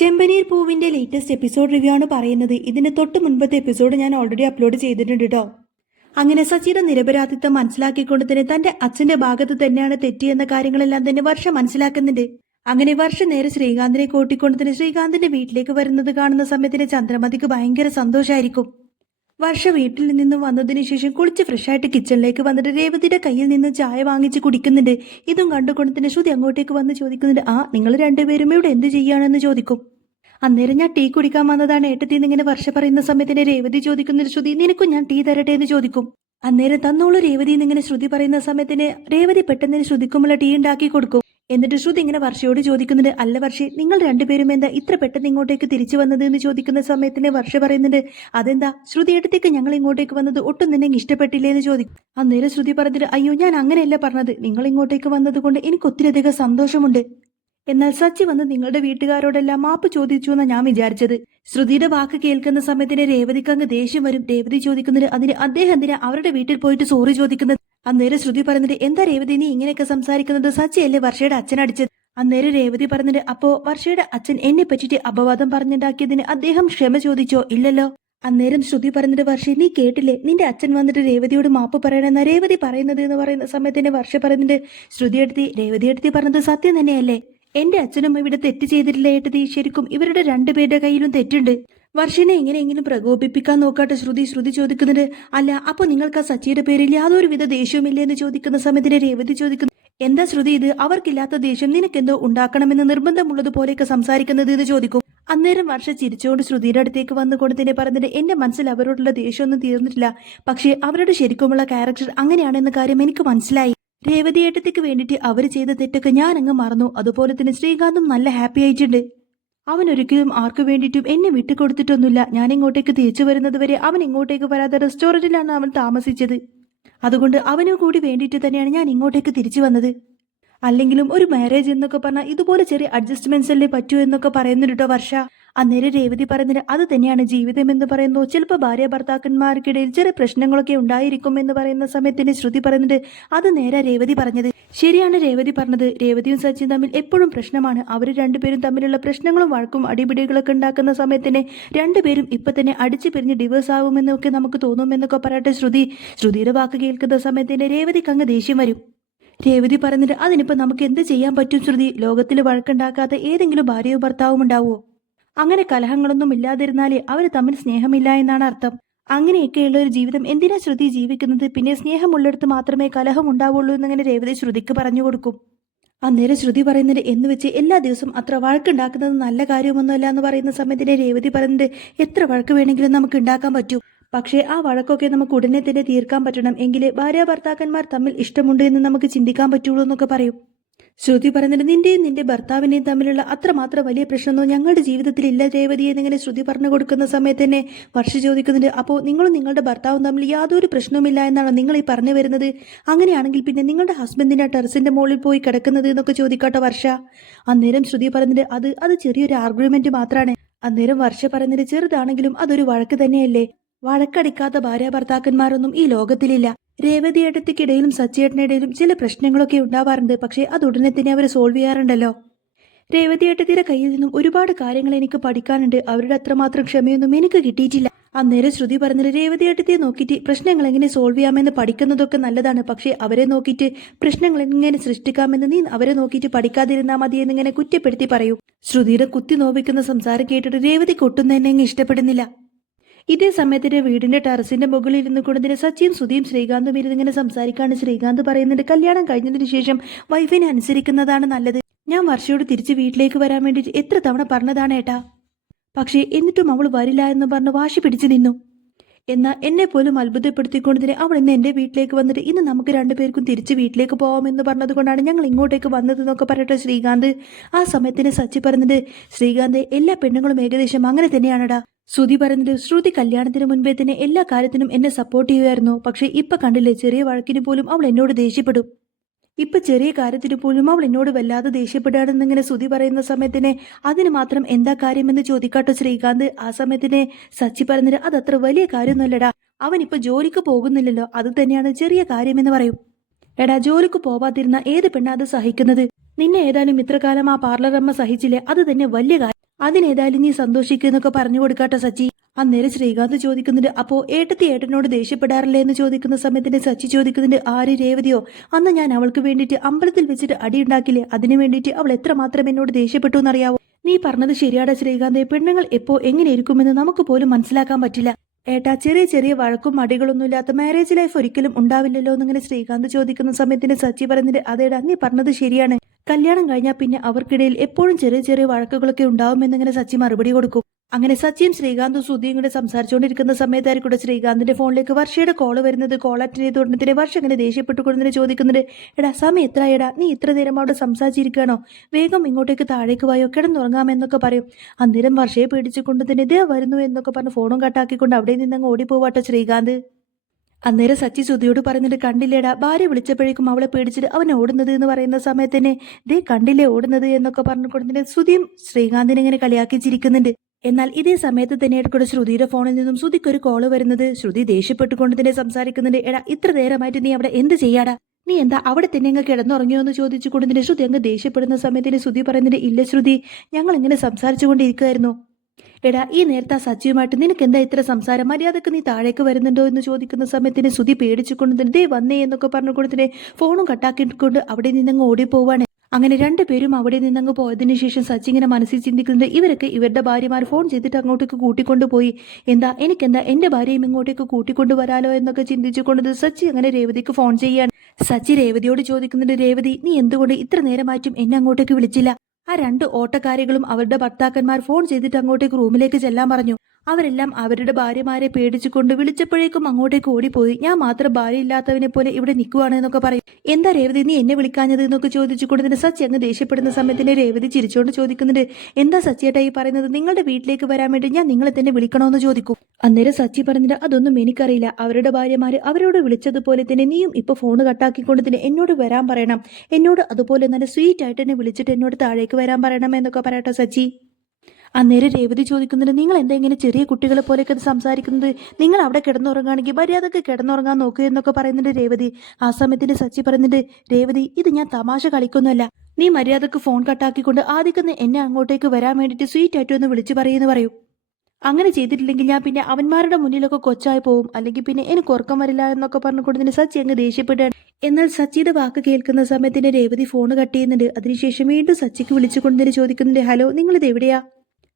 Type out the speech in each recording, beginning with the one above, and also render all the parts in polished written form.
ചെമ്പനീർ പൂവിന്റെ latest episode review ആണ് പറയുന്നത്. ഇതിന് തൊട്ട് മുൻപത്തെ എപ്പിസോഡ് ഞാൻ ഓൾറെഡി അപ്ലോഡ് ചെയ്തിട്ടുണ്ട് കേട്ടോ. അങ്ങനെ സച്ചിയുടെ നിരപരാധിത്വം മനസ്സിലാക്കിക്കൊണ്ട് തന്നെ തന്റെ അച്ഛന്റെ ഭാഗത്ത് തന്നെയാണ് തെറ്റിയെന്ന കാര്യങ്ങളെല്ലാം തന്നെ വർഷ മനസ്സിലാക്കുന്നുണ്ട്. അങ്ങനെ വർഷ നേരെ ശ്രീകാന്തിനെ കൂട്ടിക്കൊണ്ട് തന്നെ ശ്രീകാന്തിന്റെ വീട്ടിലേക്ക് വരുന്നത് കാണുന്ന സമയത്തിന് ചന്ദ്രമതിക്ക് ഭയങ്കര സന്തോഷമായിരിക്കും. വർഷ വീട്ടിൽ നിന്നും വന്നതിന് ശേഷം കുളിച്ച് ഫ്രഷായിട്ട് കിച്ചണിലേക്ക് വന്നിട്ട് രേവതിയുടെ കയ്യിൽ നിന്ന് ചായ വാങ്ങിച്ച് കുടിക്കുന്നുണ്ട്. ഇതും കണ്ടുകൊണ്ട് തന്നെ ശ്രുതി അങ്ങോട്ടേക്ക് വന്ന് ചോദിക്കുന്നുണ്ട്, നിങ്ങൾ രണ്ടുപേരും ഇവിടെ എന്ത് ചെയ്യാണെന്ന് ചോദിക്കും. അന്നേരം ഞാൻ ടീ കുടിക്കാൻ വന്നതാണ് ഏട്ടത്തിന്ന് ഇങ്ങനെ വർഷ പറയുന്ന സമയത്തിന് രേവതി ചോദിക്കുന്നൊരു ശ്രുതി, നിനക്കും ഞാൻ ടീ തരട്ടെ എന്ന് ചോദിക്കും. അന്നേരം തന്നോളൂ രേവതി എന്നിങ്ങനെ ശ്രുതി പറയുന്ന സമയത്തിന് രേവതി പെട്ടെന്ന് ശ്രുതിക്കുമുള്ള ടീ ഉണ്ടാക്കി കൊടുക്കും. എന്നിട്ട് ശ്രുതി ഇങ്ങനെ വർഷയോട് ചോദിക്കുന്നുണ്ട്, അല്ല വർഷേ, നിങ്ങൾ രണ്ടുപേരും എന്താ ഇത്ര പെട്ടെന്ന് ഇങ്ങോട്ടേക്ക് തിരിച്ചു വന്നത് എന്ന് ചോദിക്കുന്ന സമയത്തിന് വർഷ പറയുന്നുണ്ട്, അതെന്താ ശ്രുതി ഏട്ടത്തേക്ക് ഞങ്ങൾ ഇങ്ങോട്ടേക്ക് വന്നത് ഒട്ടും തന്നെ ഇഷ്ടപ്പെട്ടില്ലേ എന്ന് ചോദിക്കും. അന്നേരം ശ്രുതി പറഞ്ഞിട്ട്, അയ്യോ ഞാൻ അങ്ങനെയല്ല പറഞ്ഞത്, നിങ്ങൾ ഇങ്ങോട്ടേക്ക് വന്നത് കൊണ്ട് എനിക്ക് ഒത്തിരിയധികം സന്തോഷമുണ്ട്. എന്നാൽ സച്ചി വന്ന് നിങ്ങളുടെ വീട്ടുകാരോടെല്ലാം മാപ്പ് ചോദിച്ചു എന്നാ ഞാൻ വിചാരിച്ചത്. ശ്രുതിയുടെ വാക്ക് കേൾക്കുന്ന സമയത്തിന് രേവതിക്ക് അങ്ങ് ദേഷ്യം വരും. രേവതി ചോദിക്കുന്നത്, അതിന് അദ്ദേഹം എന്തിനാ അവരുടെ വീട്ടിൽ പോയിട്ട് സോറി ചോദിക്കുന്നത്? അന്നേരം ശ്രുതി പറഞ്ഞിട്ട്, എന്താ രേവതി നീ ഇങ്ങനെയൊക്കെ സംസാരിക്കുന്നത്? സച്ചിയല്ലേ വർഷയുടെ അച്ഛൻ അടിച്ചത്? അന്നേരം രേവതി പറഞ്ഞിട്ട്, അപ്പോ വർഷയുടെ അച്ഛൻ എന്നെ പറ്റിയിട്ട് അപവാദം പറഞ്ഞുണ്ടാക്കിയതിന് അദ്ദേഹം ക്ഷമ ചോദിച്ചോ? ഇല്ലല്ലോ. അന്നേരം ശ്രുതി പറഞ്ഞിട്ട്, വർഷ നീ കേട്ടില്ലേ, നിന്റെ അച്ഛൻ വന്നിട്ട് രേവതിയോട് മാപ്പ് പറയണമെന്നാ രേവതി പറയുന്നത് എന്ന് പറയുന്ന സമയത്തിന് വർഷ പറഞ്ഞിട്ട്, ശ്രുതി എടുത്തി രേവതി എടുത്തി പറഞ്ഞത് സത്യം തന്നെയല്ലേ? എന്റെ അച്ഛനും ഇവിടെ തെറ്റ് ചെയ്തിട്ടില്ല ഏട്ടതി, ശരിക്കും ഇവരുടെ രണ്ടുപേരുടെ കയ്യിലും തെറ്റുണ്ട്. വർഷനെ എങ്ങനെയെങ്കിലും പ്രകോപിപ്പിക്കാൻ നോക്കാട്ടെ ശ്രുതി ചോദിക്കുന്നത്. അല്ല അപ്പൊ നിങ്ങൾക്ക് ആ സച്ചിയുടെ പേരിൽ യാതൊരു വിധ ദേഷ്യവുമില്ലേ എന്ന് ചോദിക്കുന്ന സമയത്തിന് രേവതി ചോദിക്കുന്നു, എന്താ ശ്രുതി ഇത്, അവർക്കില്ലാത്ത ദേഷ്യം നിനക്കെന്തോ ഉണ്ടാക്കണമെന്ന് നിർബന്ധമുള്ളതുപോലെയൊക്കെ സംസാരിക്കുന്നത് എന്ന് ചോദിക്കും. അന്നേരം വർഷ ചിരിച്ചുകൊണ്ട് ശ്രുതിയുടെ അടുത്തേക്ക് വന്നുകൊണ്ട് തന്നെ പറഞ്ഞിട്ട്, എന്റെ മനസ്സിൽ അവരോടുള്ള ദേഷ്യമൊന്നും തീർന്നിട്ടില്ല, പക്ഷേ അവരുടെ ശരിക്കുമുള്ള ക്യാരക്ടർ അങ്ങനെയാണെന്ന കാര്യം എനിക്ക് മനസ്സിലായി. രേവതി ഏട്ടത്തിക്ക് വേണ്ടിയിട്ട് അവർ ചെയ്ത തെറ്റൊക്കെ ഞാൻ അങ്ങ് മറന്നു. അതുപോലെ തന്നെ ശ്രീകാന്തും നല്ല ഹാപ്പി ആയിട്ടുണ്ട്. അവൻ ഒരിക്കലും ആർക്കു വേണ്ടിയിട്ടും എന്നെ വിട്ടുകൊടുത്തിട്ടൊന്നുമില്ല. ഞാൻ ഇങ്ങോട്ടേക്ക് തിരിച്ചു വരുന്നത് വരെ അവൻ ഇങ്ങോട്ടേക്ക് വരാതെ റെസ്റ്റോറന്റിലാണ് അവൻ താമസിച്ചത്. അതുകൊണ്ട് അവനു കൂടി വേണ്ടിയിട്ട് തന്നെയാണ് ഞാൻ ഇങ്ങോട്ടേക്ക് തിരിച്ചു വന്നത്. അല്ലെങ്കിലും ഒരു മാരേജ് എന്നൊക്കെ പറഞ്ഞാൽ ഇതുപോലെ ചെറിയ അഡ്ജസ്റ്റ്മെന്റ്സ് അല്ലേ പറ്റൂ എന്നൊക്കെ പറയുന്നുണ്ടോ വർഷ. അന്നേരം രേവതി പറഞ്ഞിട്ട്, അത് തന്നെയാണ് ജീവിതം എന്ന് പറയുന്നു. ചിലപ്പോൾ ഭാര്യ ഭർത്താക്കന്മാർക്കിടയിൽ ചെറിയ പ്രശ്നങ്ങളൊക്കെ ഉണ്ടായിരിക്കും എന്ന് പറയുന്ന സമയത്തിന് ശ്രുതി പറഞ്ഞിട്ട്, അത് നേരെ രേവതി പറഞ്ഞത്. ശരിയാണ് രേവതി പറഞ്ഞത്. രേവതിയും സച്ചിയും തമ്മിൽ എപ്പോഴും പ്രശ്നമാണ്. അവർ രണ്ടുപേരും തമ്മിലുള്ള പ്രശ്നങ്ങളും വഴക്കും അടിപിടികളൊക്കെ ഉണ്ടാക്കുന്ന സമയത്തിന് രണ്ടുപേരും ഇപ്പൊ തന്നെ അടിച്ചു പിരിഞ്ഞ് ഡിവോഴ്സ് ആവുമെന്നൊക്കെ നമുക്ക് തോന്നുമെന്നൊക്കെ പറയട്ടെ ശ്രുതിയുടെ വാക്ക് കേൾക്കുന്ന സമയത്തിന് രേവതിക്ക് അങ്ങ് ദേഷ്യം വരും. രേവതി പറഞ്ഞിട്ട്, അതിനിപ്പോ നമുക്ക് എന്ത് ചെയ്യാൻ പറ്റും ശ്രുതി? ലോകത്തിൽ വഴക്കുണ്ടാക്കാത്ത ഏതെങ്കിലും ഭാര്യയോ ഭർത്താവും ഉണ്ടാവോ? അങ്ങനെ കലഹങ്ങളൊന്നും ഇല്ലാതിരുന്നാലേ അവര് തമ്മിൽ സ്നേഹമില്ല എന്നാണ് അർത്ഥം. അങ്ങനെയൊക്കെയുള്ള ഒരു ജീവിതം എന്തിനാ ശ്രുതി ജീവിക്കുന്നത്? പിന്നെ സ്നേഹമുള്ളിടത്ത് മാത്രമേ കലഹം ഉണ്ടാവുള്ളൂ എന്നങ്ങനെ രേവതി ശ്രുതിക്ക് പറഞ്ഞു കൊടുക്കും. അന്നേരം ശ്രുതി പറയുന്നത്, എന്ന് വെച്ച് എല്ലാ ദിവസവും അത്ര വഴക്കുണ്ടാക്കുന്നത് നല്ല കാര്യമൊന്നുമല്ല എന്ന് പറയുന്ന സമയത്തിന് രേവതി പറയുന്നത്, എത്ര വഴക്ക് വേണമെങ്കിലും നമുക്ക് ഉണ്ടാക്കാൻ പറ്റൂ, പക്ഷേ ആ വഴക്കൊക്കെ നമുക്ക് ഉടനെ തന്നെ തീർക്കാൻ പറ്റണം. എങ്കിലേ ഭാര്യ ഭർത്താക്കന്മാർ തമ്മിൽ ഇഷ്ടമുണ്ട് എന്ന് നമുക്ക് ചിന്തിക്കാൻ പറ്റുള്ളൂ എന്നൊക്കെ പറയും. ശ്രുതി പറയുന്നത്, നിന്റെയും നിന്റെ ഭർത്താവിന്റെയും തമ്മിലുള്ള അത്രമാത്രം വലിയ പ്രശ്നമൊന്നും ഞങ്ങളുടെ ജീവിതത്തിൽ ഇല്ല രേവതി എന്നിങ്ങനെ ശ്രുതി പറഞ്ഞു കൊടുക്കുന്ന സമയത്ത് തന്നെ വർഷ ചോദിക്കുന്നുണ്ട്, അപ്പോൾ നിങ്ങളും നിങ്ങളുടെ ഭർത്താവും തമ്മിൽ യാതൊരു പ്രശ്നവുമില്ല എന്നാണോ നിങ്ങൾ ഈ പറഞ്ഞു വരുന്നത്? അങ്ങനെയാണെങ്കിൽ പിന്നെ നിങ്ങളുടെ ഹസ്ബൻഡിന്റെ ടെറസിന്റെ മുകളിൽ പോയി കിടക്കുന്നത് എന്നൊക്കെ ചോദിക്കാട്ടോ വർഷ. അന്നേരം ശ്രുതി പറഞ്ഞത്, അത് ചെറിയൊരു ആർഗ്യുമെന്റ് മാത്രമാണ്. അന്നേരം വർഷ പറഞ്ഞത്, ചെറുതാണെങ്കിലും അതൊരു വഴക്ക് തന്നെയല്ലേ? വഴക്കടിക്കാത്ത ഭാര്യ ഭർത്താക്കന്മാരൊന്നും ഈ ലോകത്തിലില്ല. രേവതിയേട്ടത്തിക്കിടയിലും സച്ചിയേട്ടനിടയിലും ചില പ്രശ്നങ്ങളൊക്കെ ഉണ്ടാവാറുണ്ട്, പക്ഷേ അത് ഉടനെ തന്നെ അവർ സോൾവ് ചെയ്യാറുണ്ടല്ലോ. രേവതിയേട്ടത്തിയുടെ കയ്യിൽ നിന്നും ഒരുപാട് കാര്യങ്ങൾ എനിക്ക് പഠിക്കാനുണ്ട്. അവരുടെ അത്രമാത്രം ക്ഷമയൊന്നും എനിക്ക് കിട്ടിയിട്ടില്ല. അന്നേരം ശ്രുതി പറഞ്ഞത്, രേവതിയേട്ടത്തിയെ നോക്കിയിട്ട് പ്രശ്നങ്ങൾ എങ്ങനെ സോൾവ് ചെയ്യാമെന്ന് പഠിക്കുന്നതൊക്കെ നല്ലതാണ്, പക്ഷേ അവരെ നോക്കിയിട്ട് പ്രശ്നങ്ങൾ എങ്ങനെ സൃഷ്ടിക്കാമെന്ന് നീ അവരെ നോക്കിയിട്ട് പഠിക്കാതിരുന്നാൽ മതി എന്നിങ്ങനെ കുറ്റപ്പെടുത്തി പറയും. ശ്രുതിയുടെ കുത്തി നോവിക്കുന്ന സംസാരം കേട്ടിട്ട് രേവതിക്ക് ഒട്ടും തന്നെ ഇഷ്ടപ്പെടുന്നില്ല. ഇതേ സമയത്തിന്റെ വീടിന്റെ ടെറസിന്റെ മുകളിൽ ഇരുന്ന് കൊണ്ടതിന് സച്ചിയും സുധിയും ശ്രീകാന്തും ഇരുന്നിങ്ങനെ സംസാരിക്കാണ്. ശ്രീകാന്ത് പറയുന്നുണ്ട്, കല്യാണം കഴിഞ്ഞതിന് ശേഷം വൈഫിനെ അനുസരിക്കുന്നതാണ് നല്ലത്. ഞാൻ വർഷയോട് തിരിച്ച് വീട്ടിലേക്ക് വരാൻ വേണ്ടിയിട്ട് എത്ര തവണ പറഞ്ഞതാണ് ഏട്ടാ, പക്ഷേ എന്നിട്ടും അവൾ വരില്ല എന്ന് പറഞ്ഞ് വാശി പിടിച്ചു നിന്നു. എന്നാൽ എന്നെ പോലും അത്ഭുതപ്പെടുത്തിക്കൊണ്ടതിന് അവൾ ഇന്ന് എന്റെ വീട്ടിലേക്ക് വന്നിട്ട്, ഇന്ന് നമുക്ക് രണ്ടുപേർക്കും തിരിച്ച് വീട്ടിലേക്ക് പോകാമെന്ന് പറഞ്ഞതുകൊണ്ടാണ് ഞങ്ങൾ ഇങ്ങോട്ടേക്ക് വന്നതെന്നൊക്കെ പറയട്ടെ ശ്രീകാന്ത്. ആ സമയത്തിന് സച്ചി പറഞ്ഞത്, ശ്രീകാന്ത്, എല്ലാ പെണ്ണുങ്ങളും ഏകദേശം അങ്ങനെ തന്നെയാണടാ. ശ്രുതി പറഞ്ഞത്, ശ്രുതി കല്യാണത്തിന് മുൻപേ തന്നെ എല്ലാ കാര്യത്തിനും എന്നെ സപ്പോർട്ട് ചെയ്യുമായിരുന്നു, പക്ഷെ ഇപ്പൊ കണ്ടില്ലേ, ചെറിയ വഴക്കിന് പോലും അവൾ എന്നോട് ദേഷ്യപ്പെടും. ഇപ്പൊ ചെറിയ കാര്യത്തിന് പോലും അവൾ എന്നോട് വല്ലാതെ ദേഷ്യപ്പെടുകയാണെന്നിങ്ങനെ ശ്രുതി പറയുന്ന സമയത്തിന്, അതിന് മാത്രം എന്താ കാര്യമെന്ന് ചോദിക്കാട്ടോ ശ്രീകാന്ത്. ആ സമയത്തിന് സച്ചി പറഞ്ഞത്, അതത്ര വലിയ കാര്യമൊന്നുമല്ലടാ, അവൻ ഇപ്പൊ ജോലിക്ക് പോകുന്നില്ലല്ലോ, അത് തന്നെയാണ് ചെറിയ കാര്യമെന്ന് പറയും. എടാ, ജോലിക്ക് പോവാതിരുന്ന ഏത് പെണ്ണാ അത് സഹിക്കുന്നത്? നിന്നെ ഏതായാലും ഇത്ര കാലം ആ പാർലർ അമ്മ സഹിച്ചില്ലേ, അത് തന്നെ വലിയ കാര്യം. അതിനേതായാലും നീ സന്തോഷിക്കുന്നൊക്കെ പറഞ്ഞു കൊടുക്കാട്ടോ സച്ചി. അന്നേരം ശ്രീകാന്ത് ചോദിക്കുന്നുണ്ട്, അപ്പോ ഏട്ടത്തി ഏട്ടനോട് ദേഷ്യപ്പെടാറില്ലേ എന്ന് ചോദിക്കുന്ന സമയത്തിന് സച്ചി ചോദിക്കുന്നുണ്ട്, ആര് രേവതിയോ? അന്ന് ഞാൻ അവൾക്ക് വേണ്ടിയിട്ട് അമ്പലത്തിൽ വെച്ചിട്ട് അടിയുണ്ടാക്കില്ലേ, അതിനു വേണ്ടിയിട്ട് അവൾ എത്രമാത്രം എന്നോട് ദേഷ്യപ്പെട്ടു എന്നറിയാവോ? നീ പറഞ്ഞത് ശരിയാടാ ശ്രീകാന്തെ, പെണ്ണുങ്ങൾ എപ്പോ എങ്ങനെ ഇരിക്കുമെന്ന് നമുക്ക് പോലും മനസ്സിലാക്കാൻ പറ്റില്ല. ഏട്ടാ, ചെറിയ ചെറിയ വഴക്കും മടികളൊന്നും ഇല്ലാത്ത മാരേജ് ലൈഫ് ഒരിക്കലും ഉണ്ടാവില്ലല്ലോ എന്നിങ്ങനെ ശ്രീകാന്ത് ചോദിക്കുന്ന സമയത്തിന് സച്ചി പറയുന്നുണ്ട്, അതേടാ നീ പറഞ്ഞത് ശരിയാണ്. കല്യാണം കഴിഞ്ഞാൽ പിന്നെ അവർക്കിടയിൽ എപ്പോഴും ചെറിയ ചെറിയ വഴക്കുകളൊക്കെ ഉണ്ടാവുമെന്നിങ്ങനെ സച്ചി മറുപടി കൊടുക്കും. അങ്ങനെ സച്ചിയും ശ്രീകാന്തും ശ്രുതിയും കൂടെ സംസാരിച്ചുകൊണ്ടിരിക്കുന്ന സമയത്തായിരിക്കും ശ്രീകാന്തിന്റെ ഫോണിലേക്ക് വർഷയുടെ കോള് വരുന്നത്. കോൾ അറ്റൻഡ് ചെയ്ത് ഉടനെ വർഷ ഇങ്ങനെ ദേഷ്യപ്പെട്ടുകൊണ്ടിനെ ചോദിക്കുന്നുണ്ട്, എടാ സമയം എത്രയെടാ, നീ ഇത്ര നേരം അവിടെ സംസാരിച്ചിരിക്കുകയാണോ? വേഗം ഇങ്ങോട്ടേക്ക് താഴേക്ക് വായോ, കിടന്നുറങ്ങാമെന്നൊക്കെ പറയും. അന്നേരം വർഷയെ പേടിച്ചുകൊണ്ട് തന്നെ ഇതേ വരുന്നു എന്നൊക്കെ പറഞ്ഞ് ഫോണും കട്ടാക്കിക്കൊണ്ട് അവിടെ നിന്നങ്ങ് ഓടിപ്പോവാട്ടോ ശ്രീകാന്ത്. അന്നേരം സച്ചി ശ്രുതിയോട് പറയുന്നുണ്ട്, കണ്ടില്ലേടാ ഭാര്യ വിളിച്ചപ്പോഴേക്കും അവളെ പേടിച്ചിട്ട് അവൻ ഓടുന്നത് എന്ന് പറയുന്ന സമയത്ത് തന്നെ ദേ കണ്ടില്ലേ ഓടുന്നത് എന്നൊക്കെ പറഞ്ഞുകൊണ്ട് ശ്രുതിയും ശ്രീകാന്തിനെ ഇങ്ങനെ കളിയാക്കി ചിരിക്കുന്നുണ്ട്. എന്നാൽ ഇതേ സമയത്ത് തന്നെയായിരിക്കും ശ്രുതിയുടെ ഫോണിൽ നിന്നും ശ്രുതിക്ക് ഒരു കോള് വരുന്നത്. ശ്രുതി ദേഷ്യപ്പെട്ടുകൊണ്ട് തന്നെ സംസാരിക്കുന്നുണ്ട്, എടാ ഇത്ര നേരമായിട്ട് നീ അവിടെ എന്ത് ചെയ്യാടാ? നീ എന്താ അവിടെ തന്നെ അങ്ങ് കിടന്നുറങ്ങിയോ എന്ന് ചോദിച്ചുകൊണ്ട് തന്നെ ശ്രുതി അങ്ങ് ദേഷ്യപ്പെടുന്ന സമയത്തിന് ശ്രുതി പറയുന്നുണ്ട്, ഇല്ല ശ്രുതി, ഞങ്ങൾ ഇങ്ങനെ സംസാരിച്ചുകൊണ്ടിരിക്കുമായിരുന്നു. എടാ ഈ നേരത്തെ ആ സച്ചിയുമായിട്ട് നിനക്ക് എന്താ ഇത്ര സംസാരം, മര്യാദക്ക് നീ താഴേക്ക് വരുന്നുണ്ടോ എന്ന് ചോദിക്കുന്ന സമയത്തിന് ശ്രുതി പേടിച്ചുകൊണ്ട് തന്നെ ദേ വന്നേ എന്നൊക്കെ പറഞ്ഞുകൊണ്ട് തന്നെ ഫോണും കട്ടാക്കിക്കൊണ്ട് അവിടെ നിന്നങ്ങ് ഓടിപ്പോവാണ്. അങ്ങനെ രണ്ടുപേരും അവിടെ നിന്നങ്ങ് പോയതിനു ശേഷം സച്ചി ഇങ്ങനെ മനസ്സിൽ ചിന്തിക്കുന്നുണ്ട്, ഇവരൊക്കെ ഇവരുടെ ഭാര്യമാർ ഫോൺ ചെയ്തിട്ട് അങ്ങോട്ടേക്ക് കൂട്ടിക്കൊണ്ടുപോയി, എനിക്കെന്താ എന്റെ ഭാര്യയും ഇങ്ങോട്ടേക്ക് കൂട്ടിക്കൊണ്ടു വരാലോ എന്നൊക്കെ ചിന്തിച്ചുകൊണ്ട് സച്ചി അങ്ങനെ രേവതിക്ക് ഫോൺ ചെയ്യാണ്. സച്ചി രേവതിയോട് ചോദിക്കുന്നുണ്ട്, രേവതി നീ എന്തുകൊണ്ട് ഇത്ര നേരമായിട്ടും എന്നെ അങ്ങോട്ടേക്ക് വിളിച്ചില്ല? ആ രണ്ട് ഓട്ടക്കാരികളും അവരുടെ ഭർത്താക്കന്മാർ ഫോൺ ചെയ്തിട്ട് അങ്ങോട്ടേക്ക് റൂമിലേക്ക് ചെല്ലാൻ പറഞ്ഞു. അവരെല്ലാം അവരുടെ ഭാര്യമാരെ പേടിച്ചുകൊണ്ട് വിളിച്ചപ്പോഴേക്കും അങ്ങോട്ടേക്ക് ഓടിപ്പോയി. ഞാൻ മാത്രം ഭാര്യ ഇല്ലാത്തവനെ പോലെ ഇവിടെ നിൽക്കുവാണ് എന്നൊക്കെ പറയും. എന്താ രേവതി നീ എന്നെ വിളിക്കാഞ്ഞത് എന്നൊക്കെ ചോദിച്ചുകൊണ്ട് തന്നെ സച്ചി അങ്ങ് ദേഷ്യപ്പെടുന്ന സമയത്തിന് രേവതി ചിരിച്ചുകൊണ്ട് ചോദിക്കുന്നുണ്ട്, എന്താ സച്ചിയേട്ടാ ഈ പറയുന്നത്? നിങ്ങളുടെ വീട്ടിലേക്ക് വരാൻ വേണ്ടി ഞാൻ നിങ്ങളെ തന്നെ വിളിക്കണമെന്ന് ചോദിക്കും. അന്നേരം സച്ചി പറഞ്ഞിട്ട്, അതൊന്നും എനിക്കറിയില്ല. അവരുടെ ഭാര്യമാര് അവരോട് വിളിച്ചതുപോലെ തന്നെ നീയും ഇപ്പൊ ഫോൺ കട്ടാക്കിക്കൊണ്ട് തന്നെ എന്നോട് വരാൻ പറയണം. എന്നോട് അതുപോലെ നല്ല സ്വീറ്റ് ആയിട്ട് എന്നെ വിളിച്ചിട്ട് എന്നോട് താഴേക്ക് വരാൻ പറയണം എന്നൊക്കെ പറയട്ടെ സച്ചി. അന്നേരം രേവതി ചോദിക്കുന്നുണ്ട്, നിങ്ങൾ എന്താ ഇങ്ങനെ ചെറിയ കുട്ടികളെ പോലെയൊക്കെ സംസാരിക്കുന്നത്? നിങ്ങൾ അവിടെ കിടന്നുറങ്ങുകയാണെങ്കിൽ മര്യാദക്ക് കിടന്നുറങ്ങാൻ നോക്കുക എന്നൊക്കെ പറയുന്നുണ്ട് രേവതി. ആ സമയത്തിന് സച്ചി പറയുന്നുണ്ട്, രേവതി ഇത് ഞാൻ തമാശ കളിക്കൊന്നുമല്ല. നീ മര്യാദക്ക് ഫോൺ കട്ടാക്കിക്കൊണ്ട് ആദ്യം എന്നെ അങ്ങോട്ടേക്ക് വരാൻ വേണ്ടിയിട്ട് സ്വീറ്റ് ആയിട്ട് ഒന്ന് വിളിച്ചു പറയുമെന്ന് പറയും. അങ്ങനെ ചെയ്തിട്ടില്ലെങ്കിൽ ഞാൻ പിന്നെ അവന്മാരുടെ മുന്നിലൊക്കെ കൊച്ചായി പോവും, അല്ലെങ്കിൽ പിന്നെ എനിക്ക് ഉറക്കം വരില്ല എന്നൊക്കെ പറഞ്ഞുകൊണ്ട് തന്നെ സച്ചി അങ്ങ് ദേഷ്യപ്പെടുകയാണ്. എന്നാൽ സച്ചിയുടെ വാക്ക് കേൾക്കുന്ന സമയത്തിന് രേവതി ഫോൺ കട്ട് ചെയ്യുന്നുണ്ട്. അതിനുശേഷം വീണ്ടും സച്ചിക്ക് വിളിച്ചുകൊണ്ട് തന്നെ ചോദിക്കുന്നുണ്ട്, ഹലോ നിങ്ങളിത് എവിടെയാ?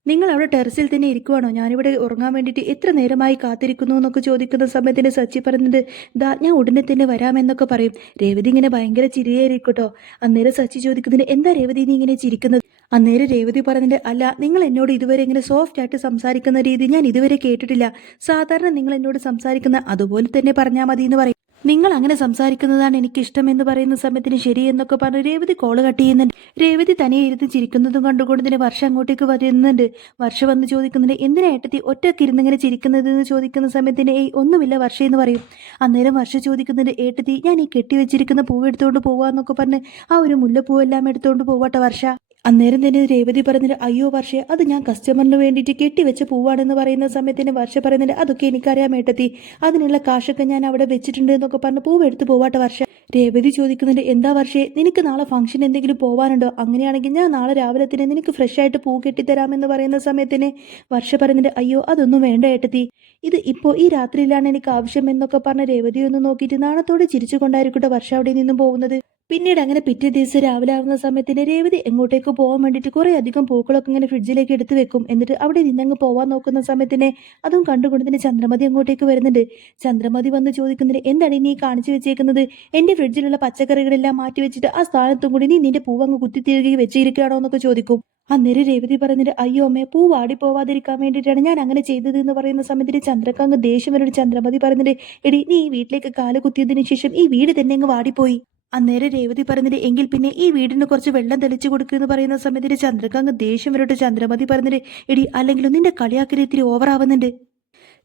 നിങ്ങൾ അവിടെ ടെറസിൽ തന്നെ ഇരിക്കുവാണോ? ഞാനിവിടെ ഉറങ്ങാൻ വേണ്ടിയിട്ട് എത്ര നേരമായി കാത്തിരിക്കുന്നു എന്നൊക്കെ ചോദിക്കുന്ന സമയത്തിന് സച്ചി പറയുന്നത്, ദാ ഞാൻ ഉടനെ തന്നെ വരാമെന്നൊക്കെ പറയും. രേവതി ഇങ്ങനെ ഭയങ്കര ചിരിയായിരിക്കട്ടോ. അന്നേരം സച്ചി ചോദിക്കുന്നതിന്, എന്താ രേവതി നീ ഇങ്ങനെ ചിരിക്കുന്നത്? അന്നേരം രേവതി പറഞ്ഞിട്ട്, അല്ല നിങ്ങൾ എന്നോട് ഇതുവരെ ഇങ്ങനെ സോഫ്റ്റ് ആയിട്ട് സംസാരിക്കുന്ന രീതി ഞാൻ ഇതുവരെ കേട്ടിട്ടില്ല. സാധാരണ നിങ്ങൾ എന്നോട് സംസാരിക്കുന്ന അതുപോലെ തന്നെ പറഞ്ഞാൽ മതി എന്ന് പറയും. നിങ്ങൾ അങ്ങനെ സംസാരിക്കുന്നതാണ് എനിക്കിഷ്ടം എന്ന് പറയുന്ന സമയത്തിന് ശരി എന്നൊക്കെ പറഞ്ഞ് രേവതി കോള് കട്ട് ചെയ്യുന്നുണ്ട്. രേവതി തനിയെ ഇരുന്ന് ചിരിക്കുന്നതും കണ്ടുകൊണ്ട് തന്നെ വർഷ അങ്ങോട്ടേക്ക് വരുന്നുണ്ട്. വർഷ വന്ന് ചോദിക്കുന്നുണ്ട്, എന്തിനാ ഏട്ടത്തി ഒറ്റയ്ക്ക് ഇരുന്നിങ്ങനെ ചിരിക്കുന്നത് എന്ന് ചോദിക്കുന്ന സമയത്തിന്, ഏയ് ഒന്നുമില്ല വർഷ എന്ന് പറയും. അന്നേരം വർഷ ചോദിക്കുന്നുണ്ട്, ഏട്ടത്തി ഞാൻ ഈ കെട്ടിവെച്ചിരിക്കുന്ന പൂവ് എടുത്തുകൊണ്ട് പോവാന്നൊക്കെ പറഞ്ഞ് ആ ഒരു മുല്ലപ്പൂവെല്ലാം എടുത്തുകൊണ്ട് പോവാട്ടെ വർഷ. അന്നേരം തന്നെ രേവതി പറഞ്ഞിട്ട്, അയ്യോ വർഷേ അത് ഞാൻ കസ്റ്റമറിന് വേണ്ടിയിട്ട് കെട്ടിവെച്ച പൂവാണെന്ന് പറയുന്ന സമയത്തിന് വർഷ പറയുന്നില്ല, അതൊക്കെ എനിക്കറിയാം ഏട്ടത്തി, അതിനുള്ള കാശൊക്കെ ഞാൻ അവിടെ വെച്ചിട്ടുണ്ട് എന്നൊക്കെ പറഞ്ഞ് പൂവ് എടുത്ത് പോവാട്ടെ വർഷ. രേവതി ചോദിക്കുന്നുണ്ട്, എന്താ വർഷേ നിനക്ക് നാളെ ഫംഗ്ഷൻ എന്തെങ്കിലും പോവാനുണ്ടോ? അങ്ങനെയാണെങ്കിൽ ഞാൻ നാളെ രാവിലെ തന്നെ നിനക്ക് ഫ്രഷ് ആയിട്ട് പൂ കെട്ടിത്തരാമെന്ന് പറയുന്ന സമയത്തിന് വർഷ പറയുന്നുണ്ട്, അയ്യോ അതൊന്നും വേണ്ട ഏട്ടത്തി, ഇത് ഇപ്പോൾ ഈ രാത്രിയിലാണ് എനിക്ക് ആവശ്യം എന്നൊക്കെ പറഞ്ഞ് രേവതി ഒന്ന് നോക്കിയിട്ട് നാണത്തോടെ ചിരിച്ചുകൊണ്ടായിരിക്കട്ടെ വർഷ അവിടെ നിന്നും പോകുന്നത്. പിന്നീട് അങ്ങനെ പിറ്റേ ദിവസം രാവിലെ ആവുന്ന സമയത്തിന് രേവതി എങ്ങോട്ടേക്ക് പോകാൻ വേണ്ടിയിട്ട് കുറേ അധികം പൂക്കളൊക്കെ ഇങ്ങനെ ഫ്രിഡ്ജിലേക്ക് എടുത്തു വെക്കും. എന്നിട്ട് അവിടെ നിന്നങ്ങ് പോവാൻ നോക്കുന്ന സമയത്തിന് അതും കണ്ടുകൊണ്ട് തന്നെ ചന്ദ്രമതി അങ്ങോട്ടേക്ക് വരുന്നുണ്ട്. ചന്ദ്രമതി വന്ന് ചോദിക്കുന്നത്, എന്താണ് നീ കാണിച്ചു വെച്ചേക്കുന്നത്? എൻ്റെ ഫ്രിഡ്ജിലുള്ള പച്ചക്കറികളെല്ലാം മാറ്റി വെച്ചിട്ട് ആ സ്ഥാനത്തും കൂടി നീ നിന്റെ പൂവ് അങ്ങ് കുത്തിത്തിരികെ വെച്ചിരിക്കുകയാണോ എന്നൊക്കെ ചോദിക്കും. അന്നേരം രേവതി പറഞ്ഞിട്ട്, അയ്യോ അമ്മേ പൂ വാടി പോവാതിരിക്കാൻ വേണ്ടിയിട്ടാണ് ഞാൻ അങ്ങനെ ചെയ്തത് എന്ന് പറയുന്ന സമയത്തിന് ചന്ദ്രക്കങ്ങ് ദേഷ്യം വരുടെ ചന്ദ്രമതി പറഞ്ഞിട്ട്, എടി നീ ഈ വീട്ടിലേക്ക് കാല് കുത്തിയതിനു ശേഷം ഈ വീട് തന്നെ അങ്ങ് വാടിപ്പോയി. അന്നേരം രേവതി പറഞ്ഞിട്ട്, എങ്കിൽ പിന്നെ ഈ വീടിന് കുറച്ച് വെള്ളം തെളിച്ചു കൊടുക്കുമെന്ന് പറയുന്ന സമയത്തിന് ചന്ദ്രക്കങ്ങ് ദേഷ്യം വരട്ടെ ചന്ദ്രമതി പറഞ്ഞിട്ട്, എടി അല്ലെങ്കിലും നിന്റെ കളിയാക്കൽ ഇത്തിരി ഓവറാവുന്നുണ്ട്.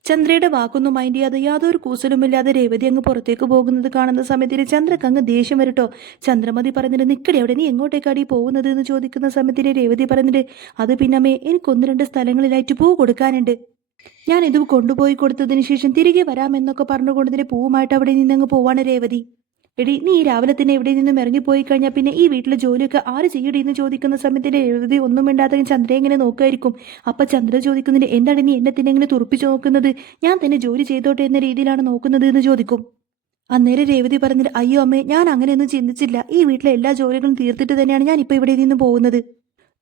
ചന്ദ്രയുടെ വാക്കൊന്നും മൈൻഡ് ചെയ്യാതെ യാതൊരു കൂസലുമില്ലാതെ രേവതി അങ്ങ് പുറത്തേക്ക് പോകുന്നത് കാണുന്ന സമയത്തിന് ചന്ദ്രക്കങ്ങ് ദേഷ്യം വരട്ടോ. ചന്ദ്രമതി പറഞ്ഞിട്ട്, നിക്കടി അവിടെ, നീ എങ്ങോട്ടേക്കാടി പോകുന്നത് എന്ന് ചോദിക്കുന്ന സമയത്തിന് രേവതി പറഞ്ഞിട്ട്, അത് പിന്നമ്മേ എനിക്ക് 1-2 സ്ഥലങ്ങളിലായിട്ട് പൂ കൊടുക്കാനുണ്ട്, ഞാൻ ഇത് കൊണ്ടുപോയി കൊടുത്തതിന് ശേഷം തിരികെ വരാമെന്നൊക്കെ പറഞ്ഞുകൊണ്ട് തന്നെ പൂവുമായിട്ട് അവിടെ നിന്നങ്ങ് പോവാണ് രേവതി. എടി നീ ഈ രാവിലെ തന്നെ എവിടെ നിന്നും ഇറങ്ങിപ്പോയി കഴിഞ്ഞാൽ പിന്നെ ഈ വീട്ടിലെ ജോലിയൊക്കെ ആര് ചെയ്യടി എന്ന് ചോദിക്കുന്ന സമയത്തിന്റെ എഴുതി ഒന്നും മിണ്ടാതെ ചന്ദ്ര എങ്ങനെ നോക്കുമായിരിക്കും. അപ്പൊ ചന്ദ്ര ചോദിക്കുന്നുണ്ട്, എന്താണ് നീ എന്നെ തന്നെ ഇങ്ങനെ തുറപ്പിച്ചു നോക്കുന്നത്, ഞാൻ തന്നെ ജോലി ചെയ്തോട്ടെ എന്ന രീതിയിലാണ് നോക്കുന്നത് എന്ന് ചോദിക്കും. അന്നേരം രേവതി പറഞ്ഞിട്ട്, അയ്യോ അമ്മേ, ഞാൻ അങ്ങനെയൊന്നും ചിന്തിച്ചില്ല. ഈ വീട്ടിലെ എല്ലാ ജോലികളും തീർത്തിട്ട് തന്നെയാണ് ഞാൻ ഇപ്പൊ ഇവിടെ നിന്ന് പോകുന്നത്.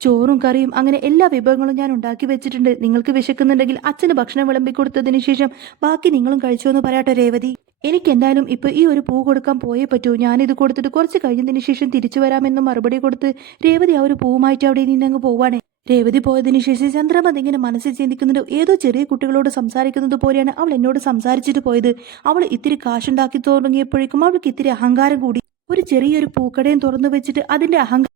ചോറും കറിയും അങ്ങനെ എല്ലാ വിഭവങ്ങളും ഞാൻ ഉണ്ടാക്കി വെച്ചിട്ടുണ്ട്. നിങ്ങൾക്ക് വിശക്കുന്നുണ്ടെങ്കിൽ അച്ഛന് ഭക്ഷണം വിളമ്പി കൊടുത്തതിന് ശേഷം ബാക്കി നിങ്ങളും കഴിച്ചോ എന്ന് പറയാട്ടോ രേവതി. എനിക്ക് എന്തായാലും ഇപ്പൊ ഈ ഒരു പൂ കൊടുക്കാൻ പോയേ പറ്റൂ. ഞാനിത് കൊടുത്തിട്ട് കുറച്ച് കഴിഞ്ഞതിന് ശേഷം തിരിച്ചു വരാമെന്ന് മറുപടി കൊടുത്ത് രേവതി ആ ഒരു പൂവുമായിട്ട് അവിടെ നിന്ന് അങ്ങ് പോവാണ്. രേവതി പോയതിനു ശേഷം ചന്ദ്രമതി ഇങ്ങനെ മനസ്സിൽ ചിന്തിക്കുന്നുണ്ട്, ഏതോ ചെറിയ കുട്ടികളോട് സംസാരിക്കുന്നത് പോലെയാണ് അവൾ എന്നോട് സംസാരിച്ചിട്ട് പോയത്. അവൾ ഇത്തിരി കാശുണ്ടാക്കി തുടങ്ങിയപ്പോഴേക്കും അവൾക്ക് ഇത്തിരി അഹങ്കാരം കൂടി. ഒരു ചെറിയൊരു പൂക്കടയും തുറന്നു വെച്ചിട്ട് അതിന്റെ